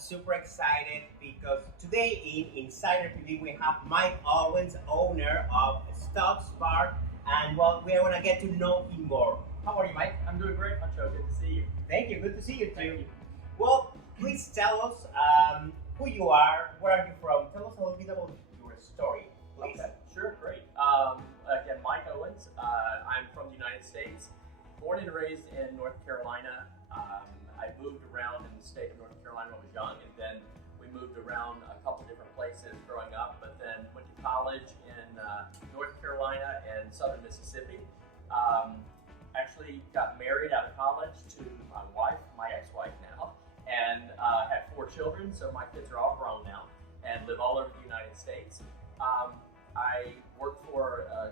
super excited because today in Insider PV we have Mike Owens, owner of Stocks Bar, and well, we want to get to know him more. How are you, Mike? I'm doing great, Huncho. Good to see you. Thank you. Good to see you too. Thank you. Well, please tell us who you are, where are you from? Tell us a little bit about your story, please. Okay, sure, great. Again, Mike Owens. I'm from the United States, born and raised in North Carolina. I moved around in the state of North Carolina when I was young, and then we moved around a couple different places growing up, but then went to college in North Carolina and southern Mississippi. Actually got married out of college to my wife, my ex-wife now, and had 4 children, so my kids are all grown now and live all over the United States. I worked for a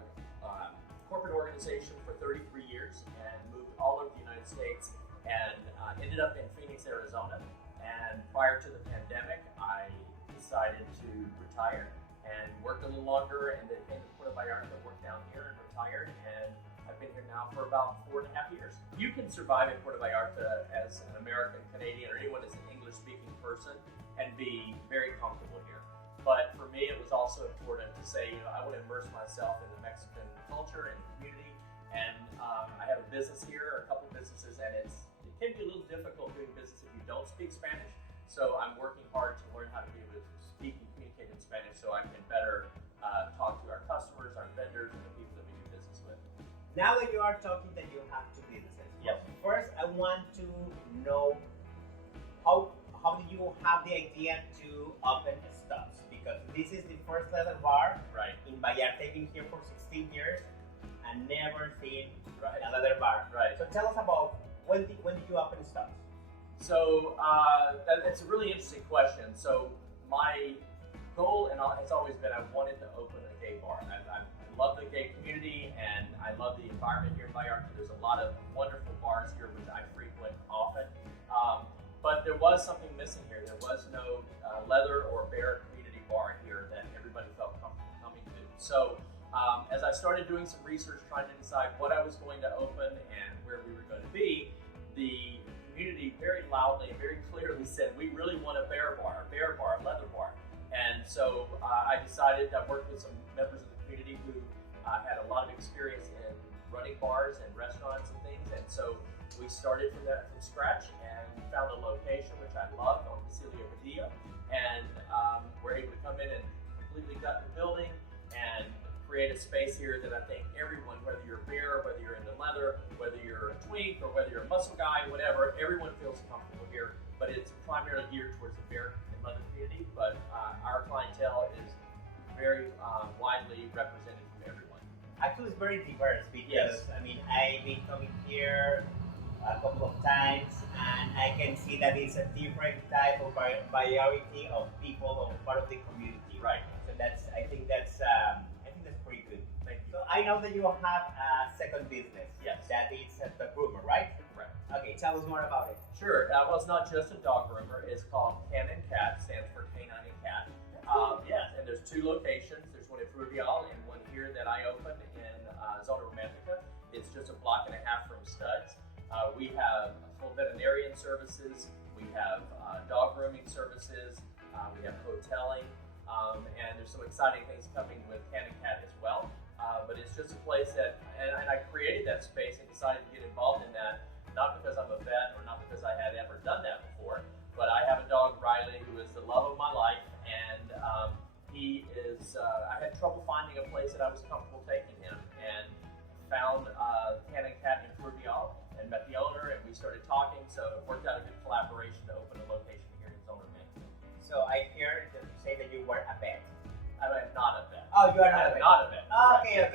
corporate organization for 33 years and moved all over the United States and ended up in Phoenix, Arizona. And prior to the pandemic, I decided to retire and worked a little longer, and then came to Puerto Vallarta, worked down here and retired. And I've been here now for about 4.5 years. You can survive in Puerto Vallarta as an American, Canadian, or anyone as an English-speaking person and be very comfortable here. But for me, it was also important to say, I want to immerse myself in the Mexican culture and community. And I have a business here, a couple businesses, and it can be a little difficult doing business if you don't speak Spanish. So I'm working hard to learn how to be able to speak and communicate in Spanish so I can better talk to our customers, our vendors, and the people that we do business with. Now that you are talking that you have 2 businesses, Yes. First I want to know how did you have the idea to open Stocks? Because this is the first leather bar Right. in Vallarta. I've been here for 16 years and never seen Right. a leather bar. Right. So tell us about when did you open Stocks? So it's a really interesting question. So my goal has always been I wanted to open a gay bar. I love the gay community and I love the environment here in Vallarta. There's a lot of wonderful bars here which I frequent often. But there was something missing here. There was no leather or bear community bar here that everybody felt comfortable coming to. So as I started doing some research trying to decide what I was going to open and where we were going to be, the community very loudly and very clearly said, we really want a bear bar, a leather bar. And so I decided, I worked with some members of the community who had a lot of experience in running bars and restaurants and things. And so we started from scratch and found a location, which I loved, on Basilio Padilla. And we're able to come in and completely gut the building and create a space here that I think everyone, whether you're a bear, whether you're into leather, whether you're a twink, or whether you're a muscle guy, whatever, everyone feels comfortable here. But it's primarily geared towards the bear and leather community. But our clientele is very widely represented from everyone. Actually, it's very diverse because Yes. I mean I've been coming here a couple of times and I can see that it's a different type of variety of people or part of the community. Right. So I think that's pretty good. Thank you. So I know that you have a second business. Yes. That is the groomer, right? Correct. Okay, tell us more about it. Sure. Well, it's not just a dog groomer. It's called Can and Cat. Stands for Canine and Cat. Yeah, and there's 2 locations. There's one in Puerto Vallarta and one here that I opened in Zona Romantica. It's just a block and a half from Studs. We have full veterinarian services. We have dog grooming services. We have hoteling. And there's some exciting things coming with Can and Cat as well. But it's just a place that, and I created that space and decided to get involved in that, not because I'm a vet or not because I had ever done that before, but I have a dog, Riley, who is the love of my life, and he is, I had trouble finding a place that I was comfortable taking him, and found Can and Cat in Puerto Vallarta and met the owner, and we started talking, so it worked out a good collaboration to open a location here in Zona Romantica. So I hear that you say that you were a vet. I am not a vet. Oh, you are I not a am vet. not a vet. Oh, correct.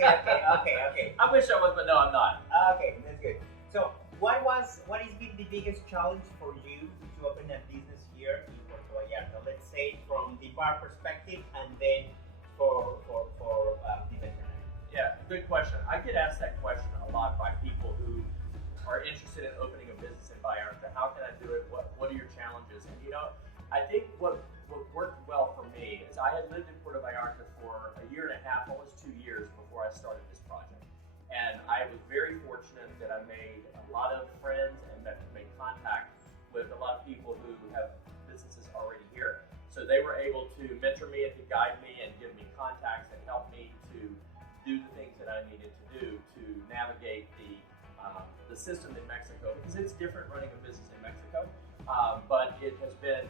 okay. I wish I was, but no, I'm not. Okay, that's good. So what has been the biggest challenge for you to open a business here in Puerto Vallarta? Let's say from the bar perspective and then for the veterinary. Yeah, good question. I get asked that question a lot by people who are interested in opening a business in Vallarta. How can I do it? What are your challenges? And I think what worked well for me is I had lived in Puerto Vallarta for a year and a half, almost 2 years before I started this project. And I was very fortunate that I made a lot of friends and made contact with a lot of people who have businesses already So they were able to mentor me and to guide me and give me contacts and help me to do the things that I needed to do to navigate the system in Mexico, because it's different running a business in Mexico, but it has been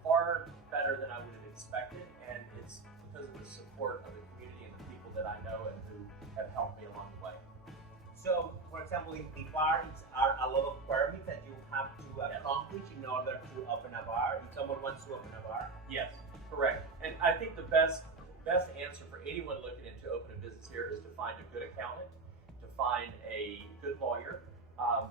far better than I would have expected, and it's because of the support of the community and the people that I know and who have helped me along the way. So, for example, in the bar, are a lot of permits that you have to accomplish in order to open a bar. If someone wants to open a bar. Yes, correct. And I think the best answer for anyone looking into opening a business here is to find a good accountant, to find a good lawyer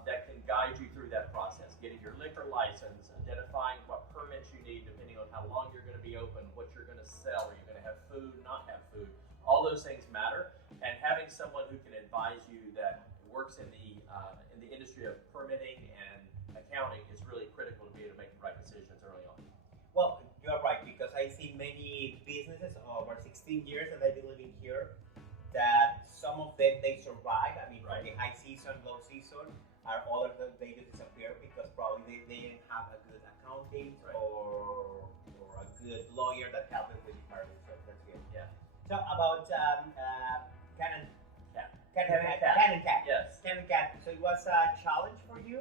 that can guide you through that process, getting your liquor license, identifying what permits you need depending on how long you're going to be open, what you're going to sell, are you going to have food, not have food. All those things matter, and having someone who can advise you that works in the industry of permitting and accounting is really critical to be able to make the right decisions early on. Well, you're right, because I see many businesses over 16 years that I've been living here, that some of them, they survive. I mean, Right. from the high season, low season, are others that they just disappear because probably they didn't have a good accounting Right. or a good lawyer that helped them with the permit. So that's good. Yeah. So about Canon Cat. Yes. Canon Cat. So it was a challenge for you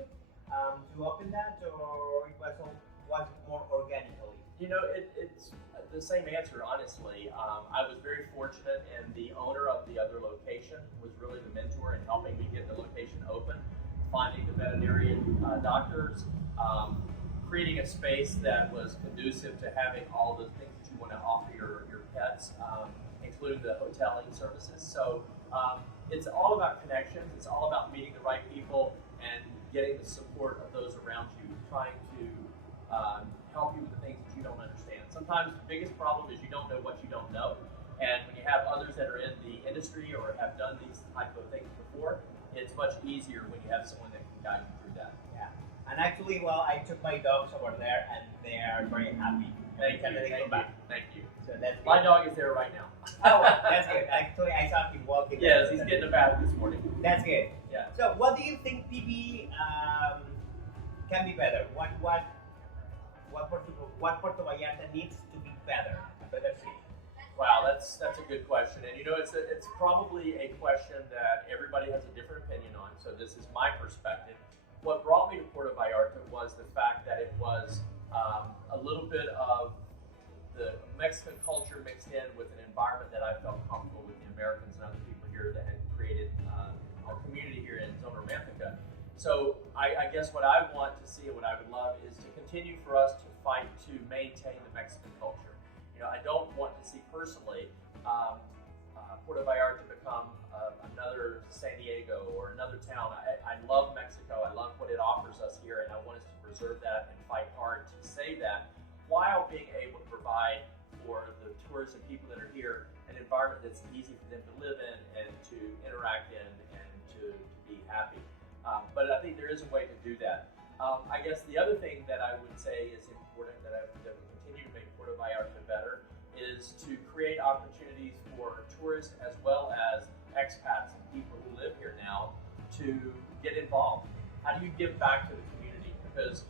to open that, or it was more organically? You know, it's the same answer, honestly. I was very fortunate, and the owner of the other location was really the mentor in helping me get the location open, finding the veterinarian doctors, creating a space that was conducive to having all the things that you want to offer your pets, including the hoteling services. So it's all about connections. It's all about meeting the right people and getting the support of those around you, trying to help you with the things that you don't understand. Sometimes the biggest problem is you don't know what you don't know. And when you have others that are in the industry or have done these type of things before, it's much easier when you have someone that can guide you through that. Yeah. And actually, well, I took my dogs over there and they are very happy. Thank you. They come back. Thank you. So that's good. My dog is there right now. Oh, that's good. Actually, I saw him walking. Yes, he's getting a bath this morning. That's good. Yeah. So, what do you think PV can be better? What Puerto Vallarta needs to be better, a better city? Wow, that's a good question, and you know, it's probably a question that everybody has a different opinion on. So this is my perspective. What brought me to Puerto Vallarta was the fact that it was a little bit of the Mexican culture mixed in with an environment that I felt comfortable with the Americans and other people here that had created a community here in Zona Romantica. So I guess what I want to see and what I would love is to continue for us to fight to maintain the Mexican culture. You know, I don't want to see personally Puerto Vallarta become another San Diego or another town. I love Mexico. I love what it offers us here, and I want us to preserve that and fight hard to save that while being able to provide for the tourists and people that are here an environment that's easy for them to live in and to interact in and to be happy. But I think there is a way to do that. I guess the other thing that I would say is important that will continue to make Puerto Vallarta better is to create opportunities for tourists as well as expats and people who live here now to get involved. How do you give back to the community? Because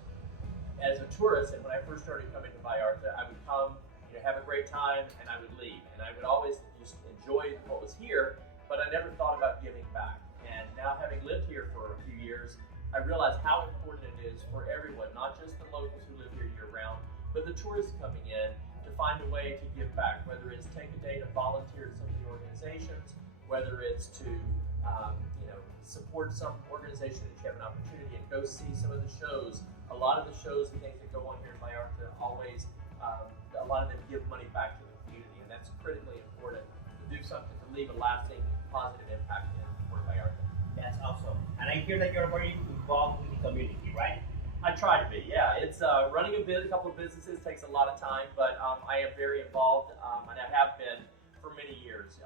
as a tourist, and when I first started coming to Vallarta, I would come, have a great time, and I would leave. And I would always just enjoy what was here, but I never thought about giving back. And now, having lived here for a few years, I realize how important it is for everyone, not just the locals who live here year-round, but the tourists coming in to find a way to give back, whether it's take a day to volunteer at some of the organizations, whether it's to support some organization that you have an opportunity and go see some of the shows. A lot of the shows and things that go on here in Vallarta always, a lot of them give money back to the community, and that's critically important to do something to leave a lasting positive impact in Puerto Vallarta. That's awesome. And I hear that you're very involved with the community, right? I try to be, yeah. It's running a couple of businesses takes a lot of time, but I am very involved, and I have been for many years.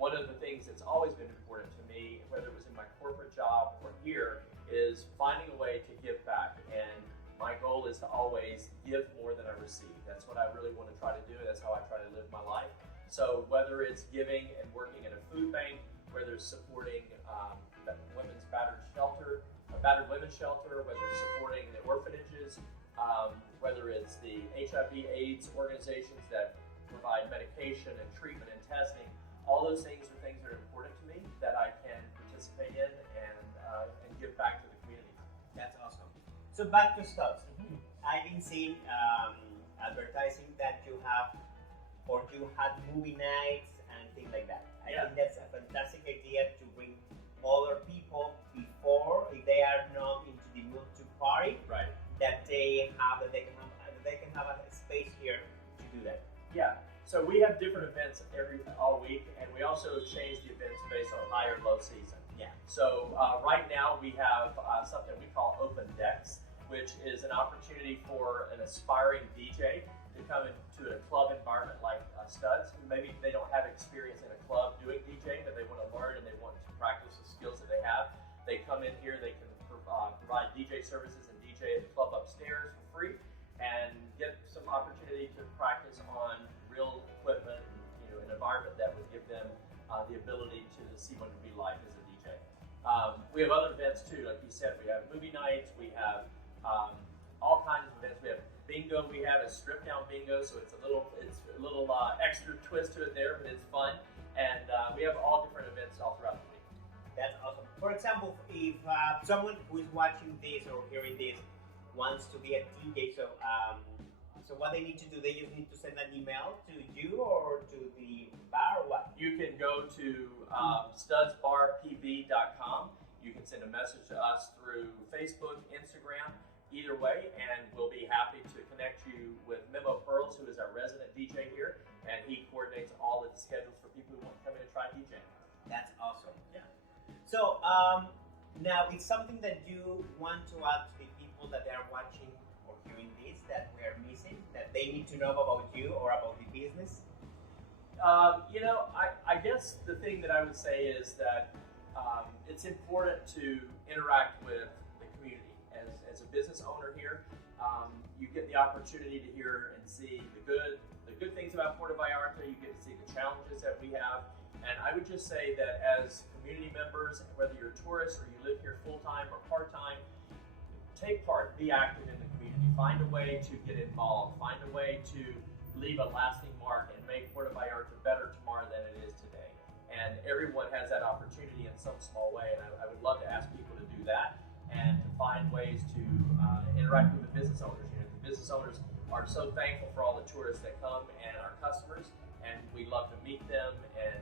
One of the things that's always been important to me, whether it was in my corporate job or here, is finding a way to give back. And my goal is to always give more than I receive. That's what I really want to try to do. That's how I try to live my life. So whether it's giving and working at a food bank, whether it's supporting women's battered women's shelter, whether it's supporting the orphanages, whether it's the HIV/AIDS organizations that provide medication and treatment and testing. All those things are things that are important to me that I can participate in and give back to the community. That's awesome. So back to studs. I've been seeing advertising that you have, or you had movie nights and things like that. I think that's a fantastic idea to bring other people before, if they are not into the mood to party, Right. that they can have a space here to do that. Yeah. So we have different events all week, and we also change the events based on high or low season. Yeah. So right now we have something we call Open Decks, which is an opportunity for an aspiring DJ to come into a club environment like Studs, who maybe they don't have experience in a club doing DJing, but they want to learn and they want to practice the skills that they have. They come in here, they can provide DJ services and DJ at the club upstairs for free, and get some opportunity to practice on real equipment, an environment that would give them the ability to see what it would be like as a DJ. We have other events too, like you said. We have movie nights. We have all kinds of events. We have bingo. We have a stripped down bingo, so it's a little extra twist to it there, but it's fun. And we have all different events all throughout the week. That's awesome. For example, if someone who is watching this or hearing this wants to be a DJ, so what they need to do, they just need to send an email to you or to the bar, or what? You can go to studsbarpv.com. You can send a message to us through Facebook, Instagram, either way, and we'll be happy to connect you with Memo Pearls, who is our resident DJ here, and he coordinates all the schedules for people who want to come in and try DJing. That's awesome. Yeah. So now it's something that you want to add to the people that are watching or hearing this that we are missing, that they need to know about you or about the business. I guess the thing that I would say is that it's important to interact with the community. As a business owner here, you get the opportunity to hear and see the good things about Puerto Vallarta. You get to see the challenges that we have. And I would just say that as community members, whether you're tourists or you live here full-time or part-time, take part, be active in the community, find a way to get involved, find a way to leave a lasting mark and make Puerto Vallarta better tomorrow than it is today. And everyone has that opportunity in some small way, and I would love to ask people to do that and to find ways to interact with the business owners. The business owners are so thankful for all the tourists that come and our customers, and we love to meet them and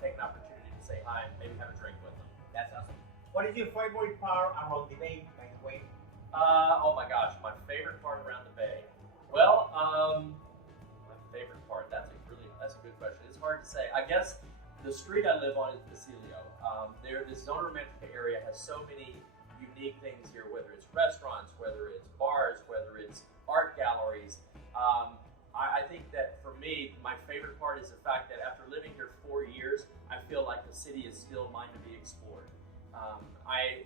take an opportunity to say hi and maybe have a drink with them. That's awesome. What is your favorite part around the bay, by the way? Oh my gosh, my favorite part around the bay. Well, my favorite part, that's a good question. It's hard to say. I guess the street I live on is Basilio. This Zona Romantica area has so many unique things here, whether it's restaurants, whether it's bars, whether it's art galleries. I think that for me, my favorite part is the fact that after living here 4 years, I feel like the city is still mine to be explored. I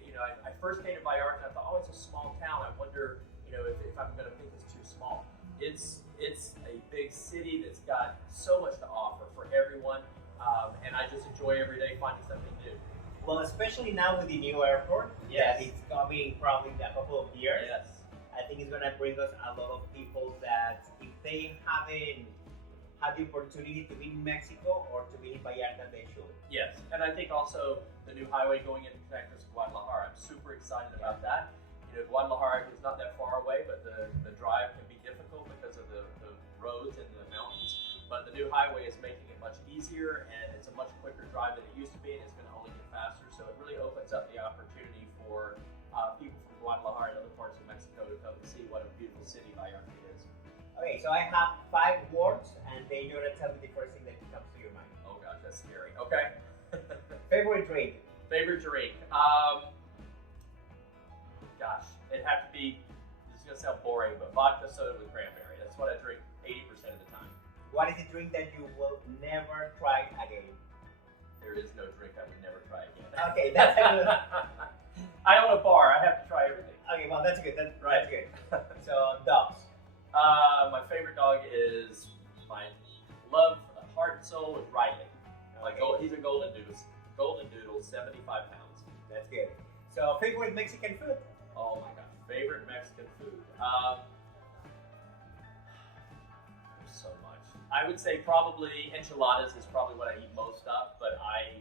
first came to Vallarta and I thought, oh, it's a small town. I wonder, if I'm going to think it's too small. It's a big city that's got so much to offer for everyone, and I just enjoy every day finding something new. Well, especially now with the new airport, Yes. that it's coming probably in a couple of years. Yes. I think it's going to bring us a lot of people that if they haven't had the opportunity to be in Mexico or to be in Vallarta, they should. Yes, and I think also the new highway going in to connect us to Guadalajara. I'm super excited about that. Guadalajara is not that far away, but the drive can be difficult because of the roads and the mountains. But the new highway is making it much easier, and it's a much quicker drive than it used to be, and it's going to only get faster. So it really opens up the opportunity for people from Guadalajara and other parts of Mexico to come and see what a beautiful city Vallarta is. Okay, so I have 5 words, and then you're going to tell me the first thing that comes to your mind. Oh gosh, that's scary. Okay. Favorite drink? Favorite drink? Gosh, it'd have to be, this is going to sound boring, but vodka soda with cranberry. That's what I drink 80% of the time. What is a drink that you will never try again? There is no drink I would never try again. Okay, that's good. I own a bar. I have to try everything. Okay, well, that's good. That's Right. good. So, dogs. My favorite dog is my love, heart and soul is Riley. He's a golden doodle, 75 pounds. That's good. So, favorite Mexican food? Oh my God, favorite Mexican food. I would say probably enchiladas is probably what I eat most of, but I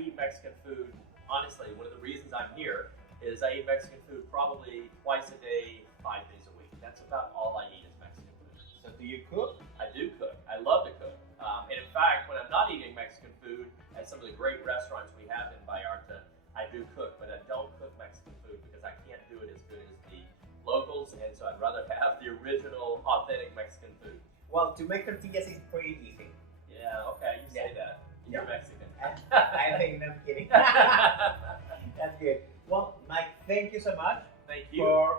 eat Mexican food. Honestly, one of the reasons I'm here is I eat Mexican food probably twice a day, 5 days a week. That's about all I eat is Mexican food. So do you cook? I do cook. I love to cook. And in fact, when I'm not eating Mexican food at some of the great restaurants we have in Vallarta, I do cook, but I don't cook Mexican food because I can't do it as good as the locals, and so I'd rather have the original, authentic Mexican food. Well, to make tortillas is pretty easy. Yeah, okay, you say that. You're Mexican. I think I'm kidding. That's good. Well, Mike, thank you so much. Thank you. For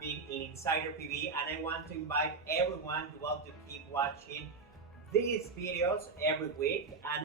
being in Insider PV, and I want to invite everyone to keep watching these videos every week. And